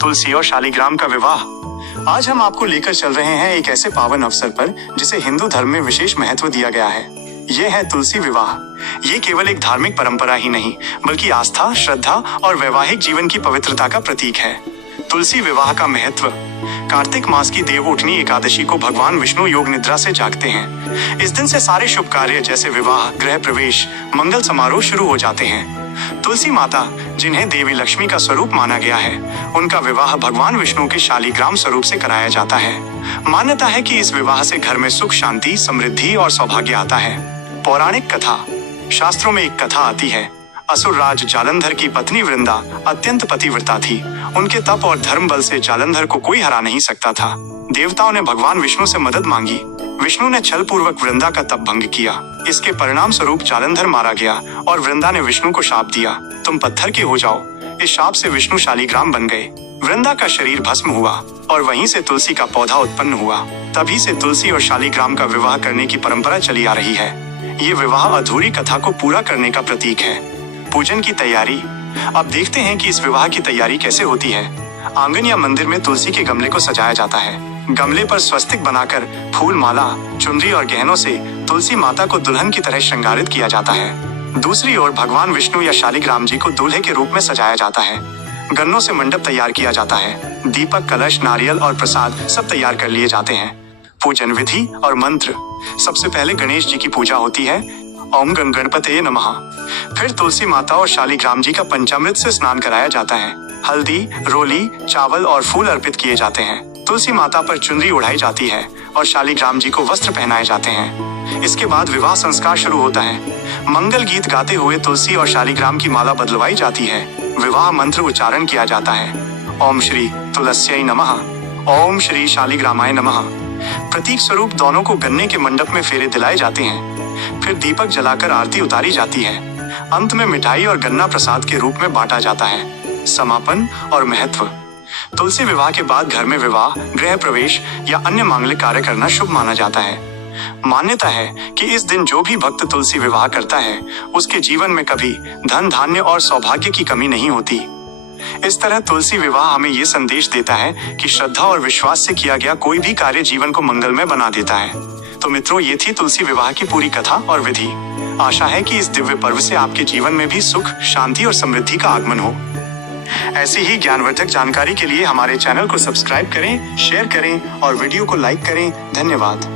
तुलसी और शालिग्राम का विवाह। आज हम आपको लेकर चल रहे हैं एक ऐसे पावन अवसर पर जिसे हिंदू धर्म में विशेष महत्व दिया गया है। यह है तुलसी विवाह। ये केवल एक धार्मिक परंपरा ही नहीं बल्कि आस्था, श्रद्धा और वैवाहिक जीवन की पवित्रता का प्रतीक है। तुलसी विवाह का महत्व। कार्तिक मास की देव उठनी एकादशी को भगवान विष्णु योग निद्रा से जागते हैं। इस दिन से सारे शुभ कार्य जैसे विवाह, गृह प्रवेश, मंगल समारोह शुरू हो जाते हैं। तुलसी माता, जिन्हें देवी लक्ष्मी का स्वरूप माना गया है, उनका विवाह भगवान विष्णु के शालिग्राम स्वरूप से कराया जाता है। मान्यता है कि इस विवाह से घर में सुख, शांति, समृद्धि और सौभाग्य आता है। पौराणिक कथा। शास्त्रों में एक कथा आती है। असुर राज जालंधर की पत्नी वृंदा अत्यंत पतिव्रता थी। उनके तप और धर्म बल से जालंधर को कोई हरा नहीं सकता था। देवताओं ने भगवान विष्णु से मदद मांगी। विष्णु ने छल पूर्वक वृंदा का तप भंग किया। इसके परिणाम स्वरूप जालंधर मारा गया और वृंदा ने विष्णु को शाप दिया, तुम पत्थर के हो जाओ। इस शाप से विष्णु शालिग्राम बन गए। वृंदा का शरीर भस्म हुआ और वहीं से तुलसी का पौधा उत्पन्न हुआ। तभी से तुलसी और शालिग्राम का विवाह करने की परंपरा चली आ रही है। ये विवाह अधूरी कथा को पूरा करने का प्रतीक है। पूजन की तैयारी। अब देखते हैं कि इस विवाह की तैयारी कैसे होती है। आंगन या मंदिर में तुलसी के गमले को सजाया जाता है। गमले पर स्वस्तिक बनाकर फूल, माला, चुनरी और गहनों से तुलसी माता को दुल्हन की तरह श्रृंगारित किया जाता है। दूसरी ओर भगवान विष्णु या शालिग्राम जी को दूल्हे के रूप में सजाया जाता है। गन्नों से मंडप तैयार किया जाता है। दीपक, कलश, नारियल और प्रसाद सब तैयार कर लिए जाते हैं। पूजन विधि और मंत्र। सबसे पहले गणेश जी की पूजा होती है। ओम गण गणपतये नमः। फिर तुलसी माता और शालिग्राम जी का पंचामृत से स्नान कराया जाता है। हल्दी, रोली, चावल और फूल अर्पित किए जाते हैं। तुलसी माता पर चुनरी उड़ाई जाती है और शालिग्राम जी को वस्त्र पहनाए जाते हैं। इसके बाद विवाह संस्कार शुरू होता है। मंगल गीत गाते हुए तुलसी और शालिग्राम की माला बदलवाई जाती है। विवाह मंत्र उच्चारण किया जाता है। ओम श्री तुलस्यै नमः, ओम श्री शालिग्रामाय नमः। प्रतीक स्वरूप दोनों को गन्ने के मंडप में फेरे दिलाए जाते हैं। फिर दीपक जलाकर आरती उतारी जाती है। अंत में मिठाई और गन्ना प्रसाद के रूप में बांटा जाता है। समापन और महत्व। तुलसी विवाह के बाद घर में विवाह, गृह प्रवेश या अन्य मांगलिक कार्य करना शुभ माना जाता है। मान्यता है कि इस दिन जो भी भक्त तुलसी विवाह करता है उसके जीवन में कभी धन, धान्य और सौभाग्य की कमी नहीं होती। इस तरह तुलसी विवाह हमें ये संदेश देता है कि श्रद्धा और विश्वास से किया गया कोई भी कार्य जीवन को मंगलमय बना देता है। तो मित्रों, ये थी तुलसी विवाह की पूरी कथा और विधि। आशा है कि इस दिव्य पर्व से आपके जीवन में भी सुख, शांति और समृद्धि का आगमन हो। ऐसी ही ज्ञानवर्धक जानकारी के लिए हमारे चैनल को सब्सक्राइब करें, शेयर करें और वीडियो को लाइक करें। धन्यवाद।